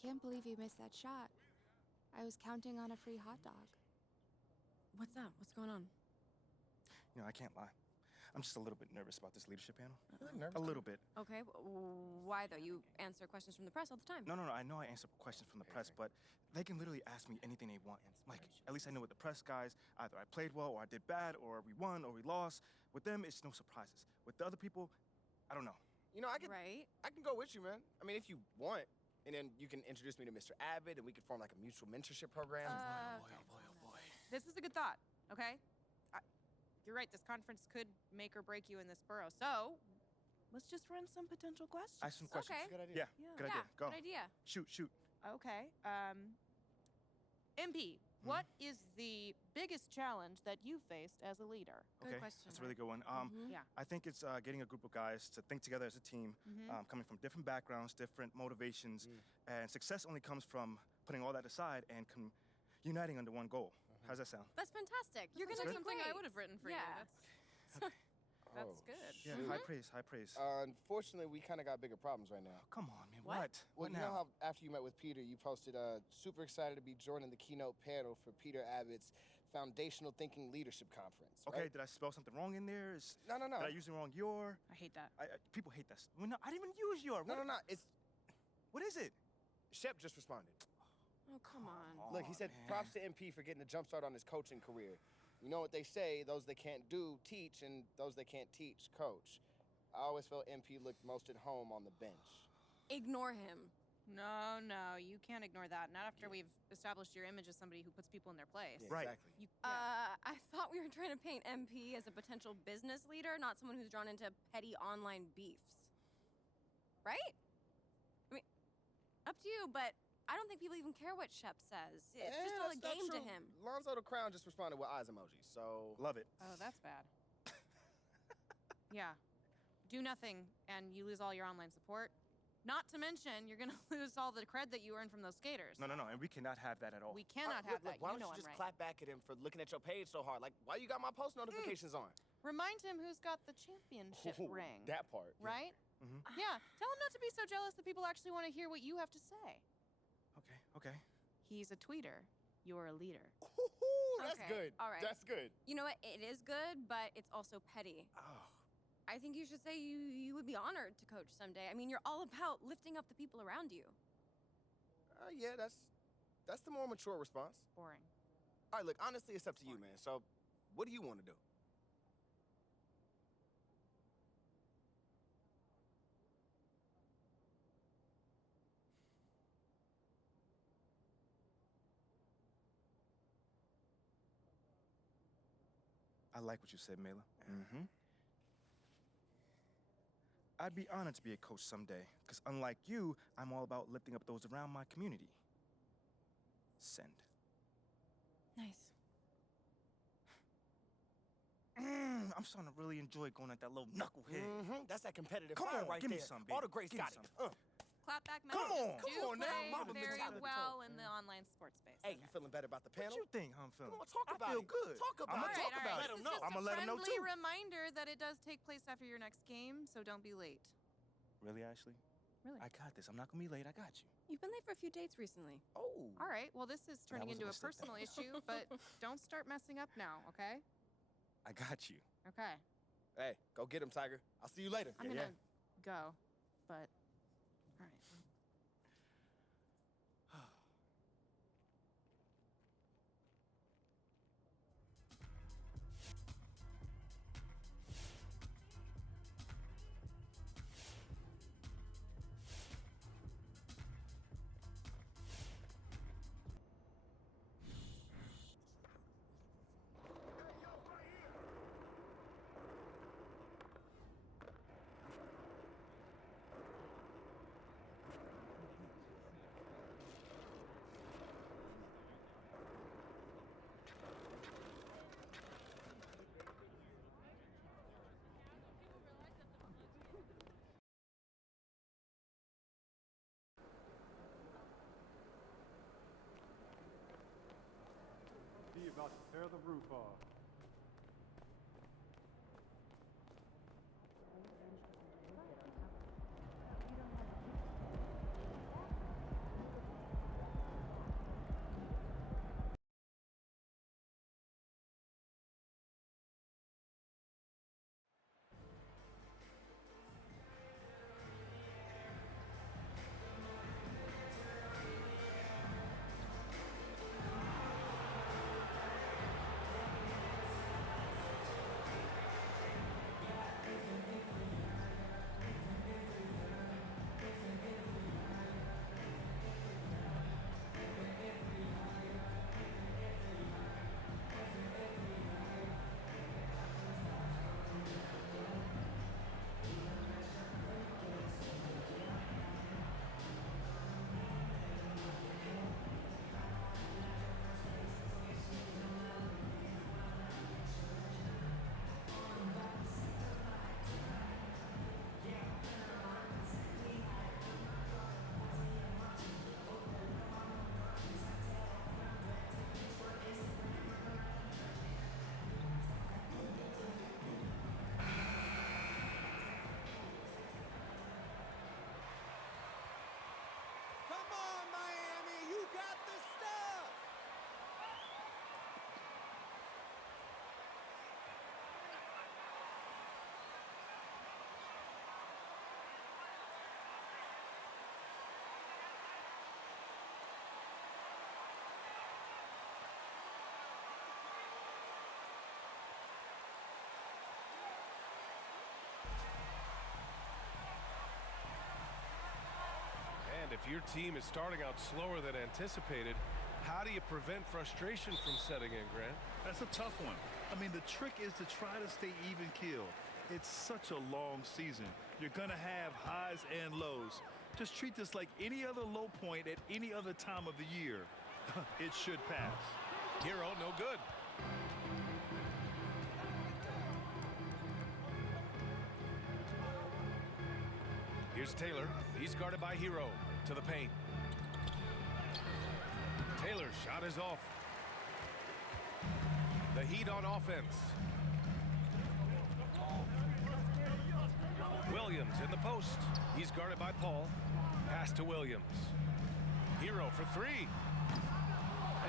can't believe you missed that shot. I was counting on a free hot dog. What's up? What's going on? You know, I can't lie. I'm just a little bit nervous about this leadership panel. Nervous? A little bit. Okay, why though? You answer questions from the press all the time. No, I know I answer questions from the press, but they can literally ask me anything they want. Like, at least I know with the press guys, either I played well or I did bad or we won or we lost. With them, it's no surprises. With the other people, I don't know. You know, I can go with you, man. I mean, if you want. And then you can introduce me to Mr. Abbott, and we could form like a mutual mentorship program. Oh boy. This is a good thought, okay? You're right, this conference could make or break you in this borough. So, let's just run some potential questions. Ask some questions. Okay. Good idea. Yeah, good idea. Go. Good idea. Shoot. Okay. MP, what is the biggest challenge that you faced as a leader? Good Okay, question, that's a really good one. Yeah. I think it's getting a group of guys to think together as a team, coming from different backgrounds, different motivations, and success only comes from putting all that aside and uniting under one goal. How's that sound? That's fantastic. You're gonna That's do something great. I would have written for Yeah. you. That's good. Yeah, high praise. Unfortunately, we kind of got bigger problems right now. Come on, man. What? What? Well, What you now? know how after you met with Peter, you posted, super excited to be joining the keynote panel for Peter Abbott's Foundational Thinking Leadership Conference, Okay, right? did I spell something wrong in there? No. Did I use the wrong your? I hate that. People hate that. Well, no, I didn't even use your. No, it's... What is it? Shep just responded. Oh, come on. Look, he said, man. props to MP for getting a jump start on his coaching career. You know what they say, those that can't do, teach, and those that can't teach, coach. I always felt MP looked most at home on the bench. Ignore him. No, you can't ignore that. Not after we've established your image as somebody who puts people in their place. Yeah, Right. Exactly. I thought we were trying to paint MP as a potential business leader, not someone who's drawn into petty online beefs. Right? I mean, up to you, but I don't think people even care what Shep says. It's just all a that's not game to true. him. Lonzo the Crown just responded with eyes emojis, so... Love it. Oh, that's bad. Yeah. Do nothing, and you lose all your online support. Not to mention, you're gonna lose all the cred that you earned from those skaters. No, and we cannot have that at all. We cannot have that. Why You don't know you I'm just right. clap back at him for looking at your page so hard? Like, why you got my post notifications on? Remind him who's got the championship Ooh, ring. That part. Right? Yeah. Tell him not to be so jealous that people actually want to hear what you have to say. Okay. He's a tweeter. You're a leader. Ooh, that's Okay, good. all right. That's good. You know what? It is good, but it's also petty. Oh. I think you should say you would be honored to coach someday. I mean, you're all about lifting up the people around you. Yeah, that's the more mature response. Boring. All right, look, honestly, it's up to you, man. So, what do you want to do? I like what you said, Mela. I'd be honored to be a coach someday, because unlike you, I'm all about lifting up those around my community. Send. Nice. I'm starting to really enjoy going at that little knucklehead. That's that competitive Come fire on, right give me there. some, baby. All the greats Give me got some. it. Clapback Come on, messages come on do now, play Mama very mentality. well in the online sports space. Hey, you feeling better about the panel? What you think I'm feeling? Come on, talk about I feel it. good. Talk about I'ma it. talk All right, about let it. him know. I'ma let him know friendly too. reminder that it does take place after your next game, so don't be late. Really, Ashley? Really? I got this. I'm not gonna be late. I got you. You've been late for a few dates recently. Oh. All right, well, this is turning into a wasn't personal issue, but don't start messing up now, okay? I got you. Okay. Hey, go get him, Tiger. I'll see you later. I'm gonna go, but all right. He about to tear the roof off. If your team is starting out slower than anticipated, how do you prevent frustration from setting in, Grant? That's a tough one. I mean, the trick is to try to stay even keeled. It's such a long season. You're going to have highs and lows. Just treat this like any other low point at any other time of the year. It should pass. Hero, no good. Here's Taylor. He's guarded by Hero. To the paint. Taylor's shot is off. The Heat on offense. Williams in the post. He's guarded by Paul. Pass to Williams. Hero for three.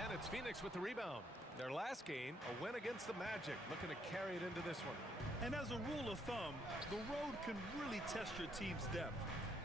And it's Phoenix with the rebound. Their last game, a win against the Magic. Looking to carry it into this one. And as a rule of thumb, the road can really test your team's depth.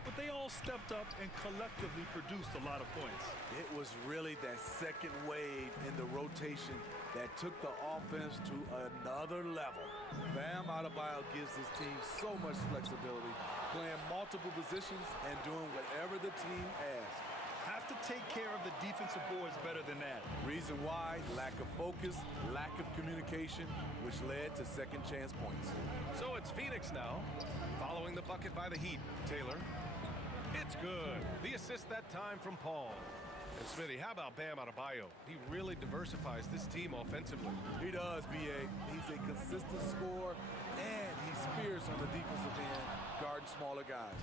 But they all stepped up and collectively produced a lot of points. It was really that second wave in the rotation that took the offense to another level. Bam Adebayo gives his team so much flexibility, playing multiple positions and doing whatever the team asks. Have to take care of the defensive boards better than that. Reason why, lack of focus, lack of communication, which led to second chance points. So it's Phoenix now, following the bucket by the Heat. Taylor. It's good. The assist that time from Paul. And Smitty, how about Bam Adebayo? He really diversifies this team offensively. He does, B.A. He's a consistent scorer, and he's fierce on the defensive end, guarding smaller guys.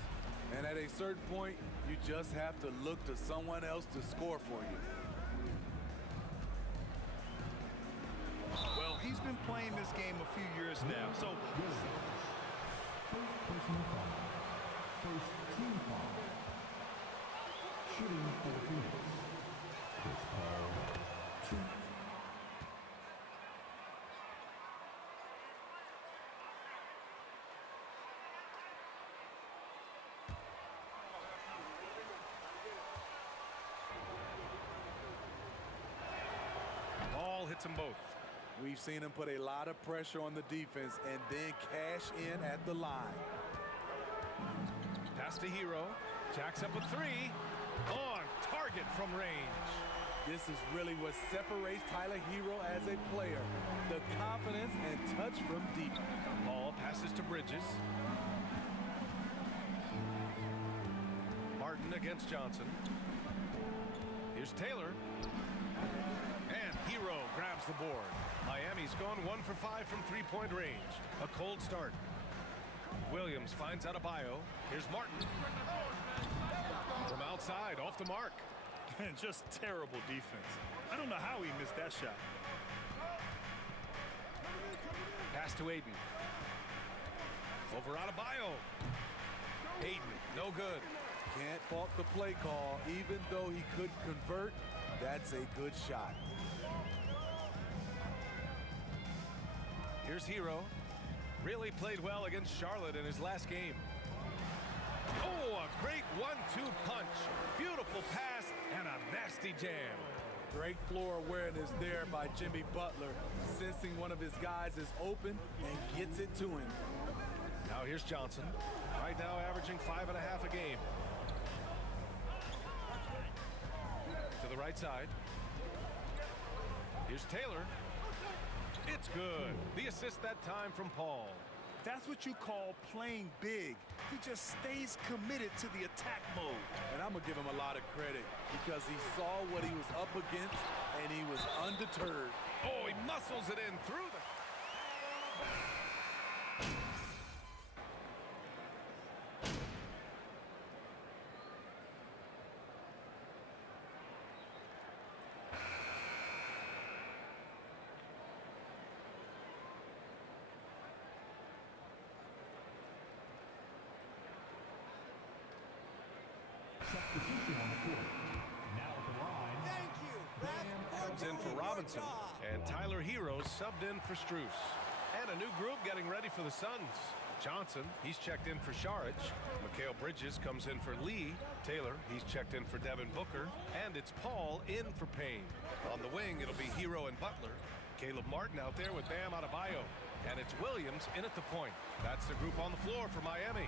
And at a certain point, you just have to look to someone else to score for you. Well, he's been playing this game a few years now, so... First personal foul. First team foul. Shooting for the Phoenix. Chris Paul, 2. Ball hits them both. We've seen him put a lot of pressure on the defense and then cash in at the line. Pass to Hero. Jacks up a three. On target from range. This is really what separates Tyler Hero as a player. The confidence and touch from deep. Ball passes to Bridges. Martin against Johnson. Here's Taylor. And Hero grabs the board. Miami's gone 1 for 5 from three-point range. A cold start. Williams finds Adebayo. Here's Martin. From outside, off the mark. Just terrible defense. I don't know how he missed that shot. Pass to Aiden. Over Adebayo. Aiden, no good. Can't fault the play call. Even though he couldn't convert, that's a good shot. Here's Hero. Really played well against Charlotte in his last game. Oh, a great 1-2 punch. Beautiful pass and a nasty jam. Great floor awareness there by Jimmy Butler, sensing one of his guys is open and gets it to him. Now here's Johnson. Right now averaging 5.5 a game. To the right side. Here's Taylor. It's good. The assist that time from Paul. That's what you call playing big. He just stays committed to the attack mode. And I'm going to give him a lot of credit because he saw what he was up against and he was undeterred. Oh, he muscles it in through the... Substitution on the court. Now at the line. Thank you. Comes in for Robinson. And Tyler Hero subbed in for Strus. And a new group getting ready for the Suns. Johnson, he's checked in for Saric. Mikal Bridges comes in for Lee. Taylor, he's checked in for Devin Booker. And it's Paul in for Payne. On the wing, it'll be Hero and Butler. Caleb Martin out there with Bam Adebayo. And it's Williams in at the point. That's the group on the floor for Miami.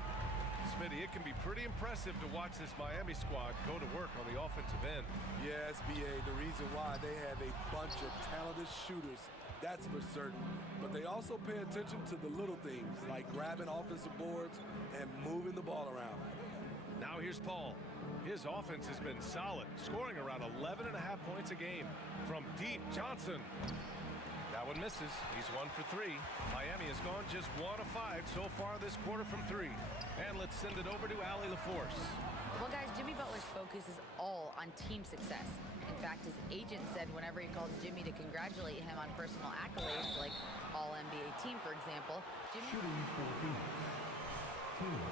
Smitty, it can be pretty impressive to watch this Miami squad go to work on the offensive end. Yes, BA, the reason why they have a bunch of talented shooters, that's for certain. But they also pay attention to the little things, like grabbing offensive boards and moving the ball around. Now here's Paul. His offense has been solid, scoring around 11.5 points a game. From deep, Johnson. That one misses. He's 1 for 3. Miami has gone just 1 of 5 so far this quarter from 3. And let's send it over to Allie LaForce. Well, guys, Jimmy Butler's focus is all on team success. In fact, his agent said whenever he calls Jimmy to congratulate him on personal accolades, like All-NBA team, for example, Jimmy... Shooting for Phoenix. Taylor.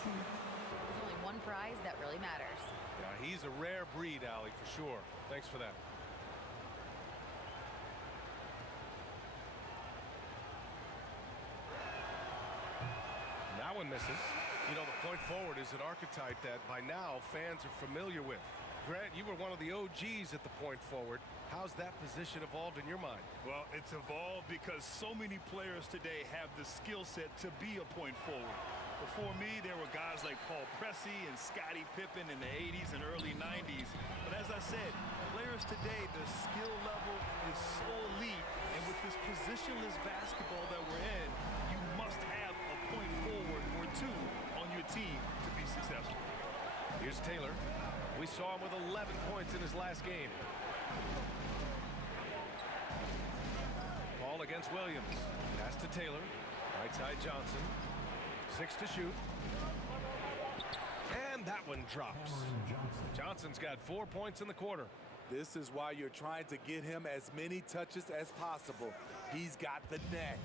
2. There's only one prize that really matters. Yeah, he's a rare breed, Allie, for sure. Thanks for that. That one misses. You know, the point forward is an archetype that by now fans are familiar with. Grant, you were one of the OGs at the point forward. How's that position evolved in your mind? Well, it's evolved because so many players today have the skill set to be a point forward. Before me, there were guys like Paul Pressey and Scottie Pippen in the 80s and early 90s. But as I said, players today, the skill level is so elite. And with this positionless basketball that we're in, you must have a point forward or two on your team to be successful. Here's Taylor. We saw him with 11 points in his last game. Paul against Williams. Pass to Taylor. Right side Johnson. 6 to shoot. And that one drops. Johnson's got 4 points in the quarter. This is why you're trying to get him as many touches as possible. He's got the neck.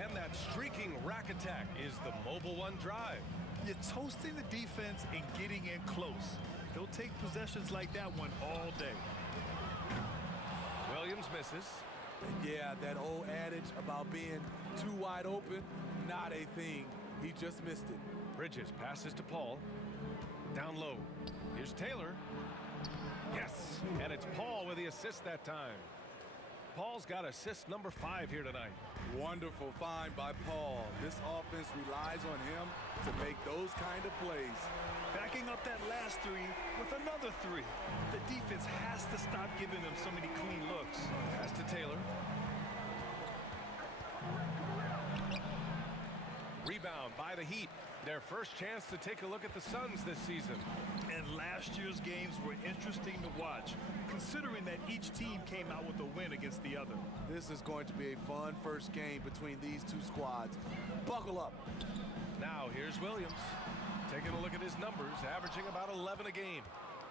And that streaking rack attack is the mobile one drive. You're toasting the defense and getting in close. They'll take possessions like that one all day. Williams misses. Yeah, that old adage about being too wide open, not a thing. He just missed it. Bridges passes to Paul. Down low. Here's Taylor. Yes, and it's Paul with the assist that time. Paul's got assist number 5 here tonight. Wonderful find by Paul. This offense relies on him to make those kind of plays. Backing up that last 3 with another 3. The defense has to stop giving them so many clean looks. Pass to Taylor. Rebound by the Heat. Their first chance to take a look at the Suns this season. And last year's games were interesting to watch, considering that each team came out with a win against the other. This is going to be a fun first game between these two squads. Buckle up. Now here's Williams. Taking a look at his numbers, averaging about 11 a game.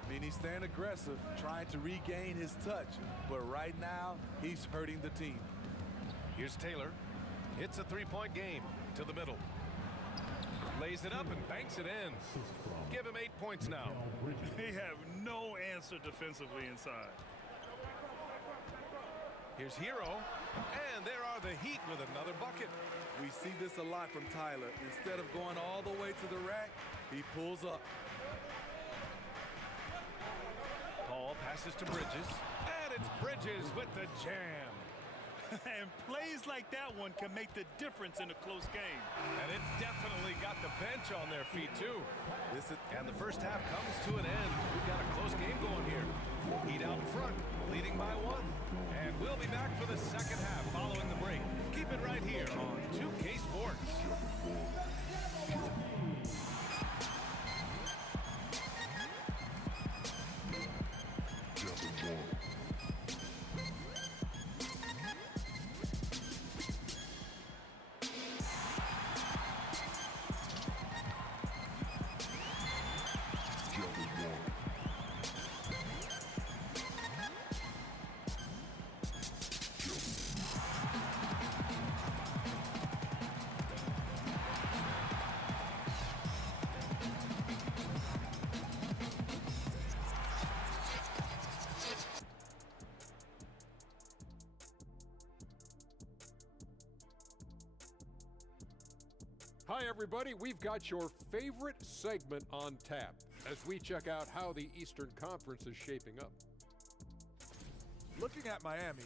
I mean, he's staying aggressive, trying to regain his touch. But right now, he's hurting the team. Here's Taylor. It's a 3-point game to the middle. Lays it up and banks it in. Give him 8 points now. They have no answer defensively inside. Here's Hero. And there are the Heat with another bucket. We see this a lot from Tyler. Instead of going all the way to the rack, he pulls up. Paul passes to Bridges. And it's Bridges with the jam. And plays like that one can make the difference in a close game. And it definitely got the bench on their feet, too. And the first half comes to an end. We've got a close game going here. Heat out front, leading by 1. And we'll be back for the second half following the break. Keep it right here on 2K Sports. Hi, everybody. We've got your favorite segment on tap as we check out how the Eastern Conference is shaping up. Looking at Miami,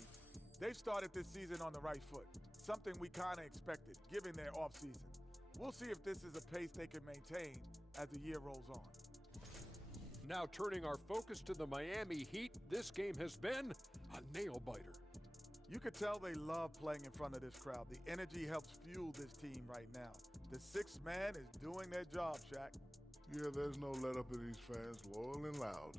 they've started this season on the right foot, something we kind of expected, given their offseason. We'll see if this is a pace they can maintain as the year rolls on. Now turning our focus to the Miami Heat, this game has been a nail-biter. You could tell they love playing in front of this crowd. The energy helps fuel this team right now. The sixth man is doing their job, Shaq. Yeah, there's no let up in these fans, loyal and loud.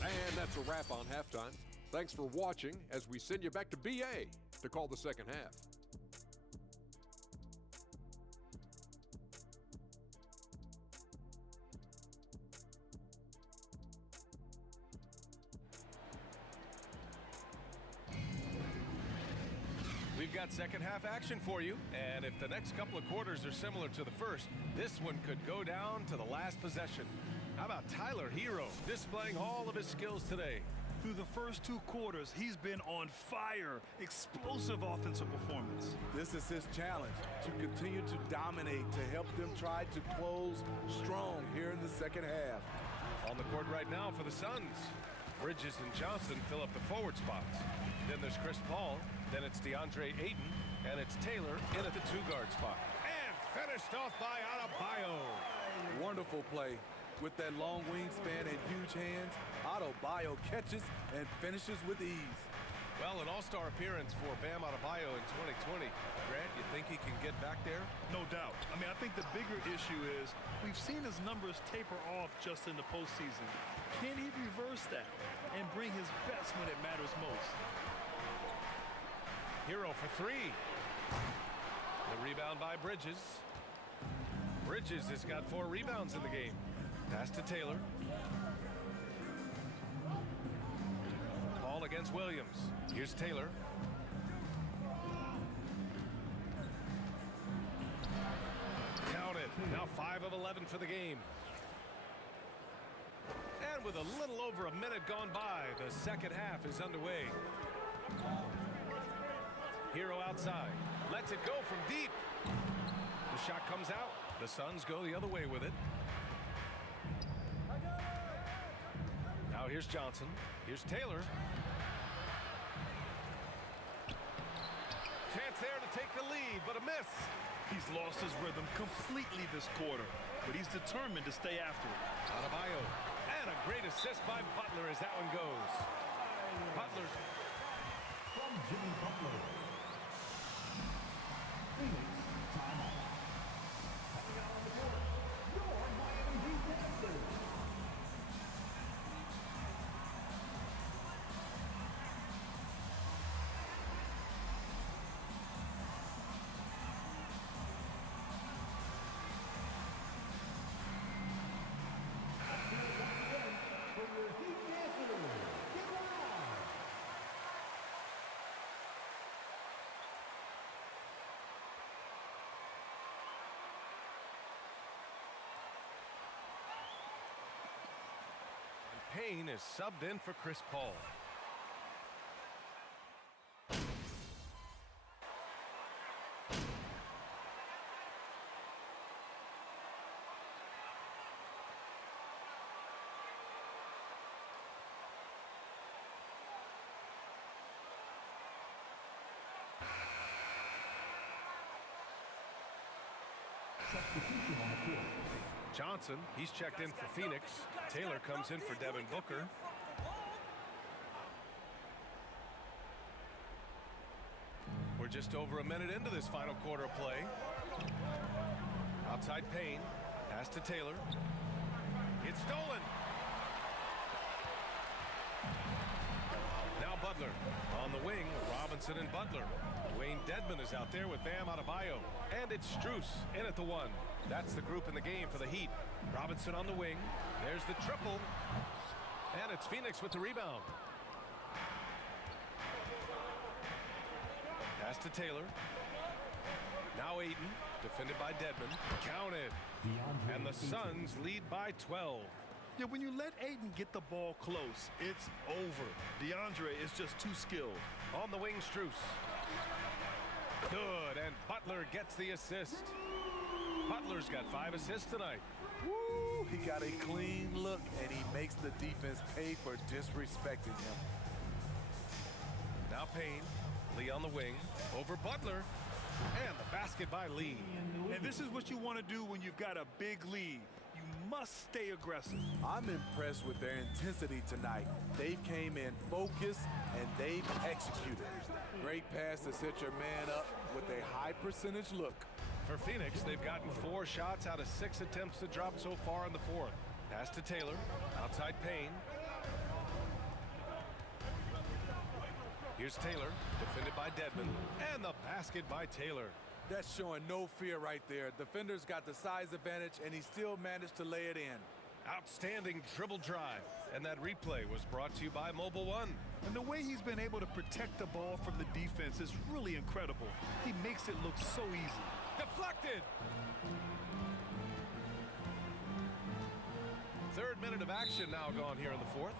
And that's a wrap on halftime. Thanks for watching as we send you back to BA to call the second half. We've got second half action for you, and if the next couple of quarters are similar to the first, this one could go down to the last possession. How about Tyler Hero displaying all of his skills today? Through the first 2 quarters, he's been on fire. Explosive offensive performance. This is his challenge, to continue to dominate, to help them try to close strong here in the second half. On the court right now for the Suns, Bridges and Johnson fill up the forward spots. Then there's Chris Paul, then it's DeAndre Ayton, and it's Taylor in at the 2-guard spot. And finished off by Adebayo. Wonderful play. With that long wingspan and huge hands, Adebayo catches and finishes with ease. Well, an all-star appearance for Bam Adebayo in 2020. Grant, you think he can get back there? No doubt. I mean, I think the bigger issue is we've seen his numbers taper off just in the postseason. Can he reverse that and bring his best when it matters most? Hero for 3. The rebound by Bridges. Bridges has got 4 rebounds in the game. Pass to Taylor. Paul against Williams. Here's Taylor. Count it. Now 5 of 11 for the game. And with a little over a minute gone by, the second half is underway. Hero outside. Lets it go from deep. The shot comes out. The Suns go the other way with it. Now here's Johnson. Here's Taylor. Chance there to take the lead, but a miss. He's lost his rhythm completely this quarter, but he's determined to stay after it. Adebayo. And a great assist by Butler as that one goes. Butler's. From Jimmy Butler. Phoenix, timeout. Coming out on the court, your Miami Heat dancers. From your Heat dancers, get loud. Payne is subbed in for Chris Paul. Substitution on the court. Johnson, he's checked in for Phoenix. Taylor comes in for Devin Booker. We're just over a minute into this final quarter of play. Outside Payne, pass to Taylor. It's stolen. Now Butler on the wing, Robinson and Butler. Dwayne Dedmon is out there with Bam Adebayo. And it's Strus in at the 1. That's the group in the game for the Heat. Robinson on the wing. There's the triple. And it's Phoenix with the rebound. Pass to Taylor. Now Ayton, defended by Dedmon. Counted. And the Suns lead by 12. Yeah, when you let Ayton get the ball close, it's over. DeAndre is just too skilled. On the wing, Strus. Good, and Butler gets the assist. Butler's got 5 assists tonight. Woo! He got a clean look, and he makes the defense pay for disrespecting him. Now Payne. Lee on the wing. Over Butler. And the basket by Lee. And this is what you want to do when you've got a big lead. You must stay aggressive. I'm impressed with their intensity tonight. They came in focused and they've executed. Great pass to set your man up with a high percentage look. For Phoenix, they've gotten 4 shots out of 6 attempts to drop so far in the fourth. Pass to Taylor. Outside Payne. Here's Taylor, defended by Dedmon, and the basket by Taylor. That's showing no fear right there. Defender's got the size advantage, and he still managed to lay it in. Outstanding dribble drive. And that replay was brought to you by Mobile One. And the way he's been able to protect the ball from the defense is really incredible. He makes it look so easy. Deflected. Third minute of action now gone here in the fourth.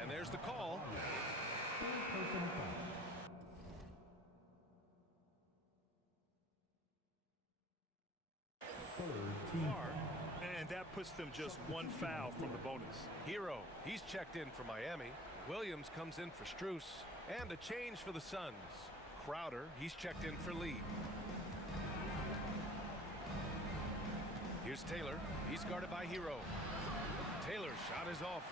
And there's the call. And that puts them just 1 foul from the bonus. Hero, he's checked in for Miami. Williams comes in for Strus. And a change for the Suns. Crowder, he's checked in for Lee. Here's Taylor. He's guarded by Hero. Taylor's shot is off.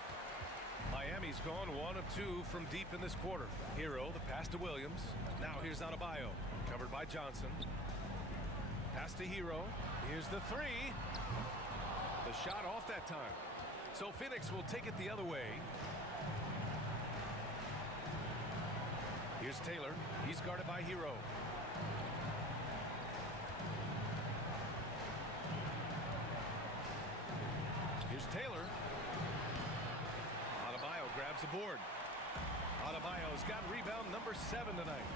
Miami's gone 1 of 2 from deep in this quarter. Hero, the pass to Williams. Now here's Adebayo, covered by Johnson. Pass to Hero. Here's the 3. The shot off that time. So Phoenix will take it the other way. Here's Taylor. He's guarded by Hero. Here's Taylor. Adebayo grabs the board. Adebayo's got rebound number 7 tonight.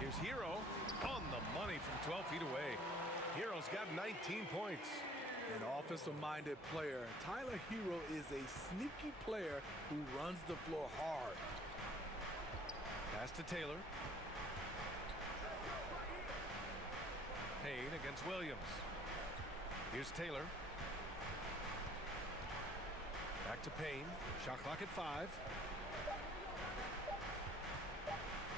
Here's Hero on the money from 12 feet away. Hero's got 19 points. An offensive-minded player. Tyler Hero is a sneaky player who runs the floor hard. Pass to Taylor. Payne against Williams. Here's Taylor. Back to Payne. Shot clock at 5.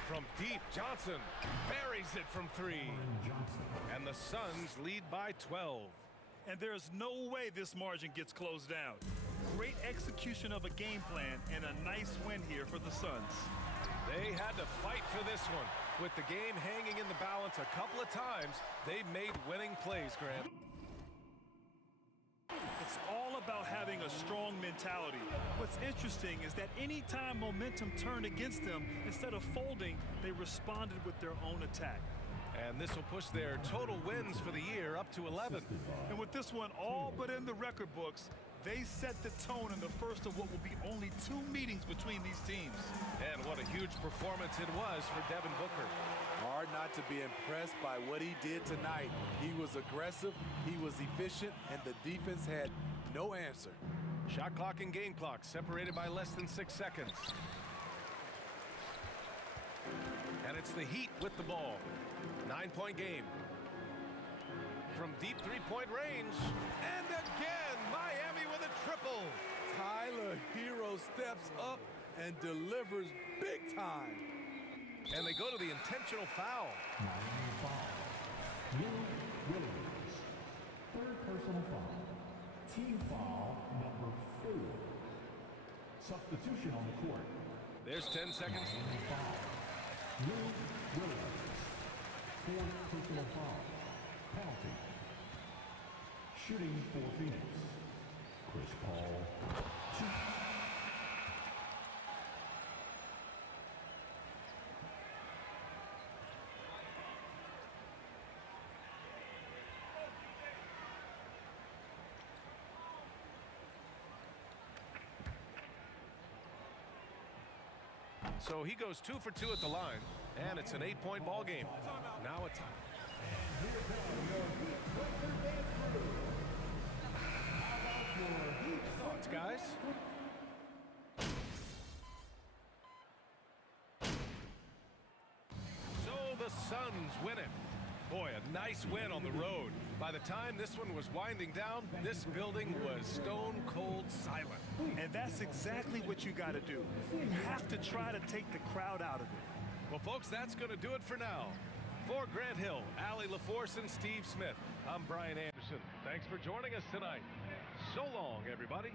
From deep, Johnson buries it from 3. And the Suns lead by 12. And there's no way this margin gets closed down. Great execution of a game plan and a nice win here for the Suns. They had to fight for this one. With the game hanging in the balance a couple of times, they made winning plays, Grant. It's all about having a strong mentality. What's interesting is that anytime momentum turned against them, instead of folding, they responded with their own attack. And this will push their total wins for the year up to 11. And with this one all but in the record books, they set the tone in the first of what will be only 2 meetings between these teams. And what a huge performance it was for Devin Booker. Hard not to be impressed by what he did tonight. He was aggressive, he was efficient, and the defense had no answer. Shot clock and game clock separated by less than 6 seconds. And it's the Heat with the ball. 9-point game. From deep 3-point range. And again, Miami with a triple. Tyler Hero steps up and delivers big time. And they go to the intentional foul. Miami foul. Williams. 3rd personal foul. Team foul number 4. Substitution on the court. There's 10 seconds. Miami foul. Williams. 4th personal foul. Penalty. Shooting for Phoenix. Chris Paul. 2. So he goes 2 for 2 at the line, and it's an 8-point ball game. Now it's thoughts, guys? So the Suns win it. Boy, a nice win on the road. By the time this one was winding down, this building was stone cold silent. And that's exactly what you got to do. You have to try to take the crowd out of it. Well, folks, that's going to do it for now. For Grant Hill, Allie LaForce, and Steve Smith, I'm Brian Anderson. Thanks for joining us tonight. So long, everybody.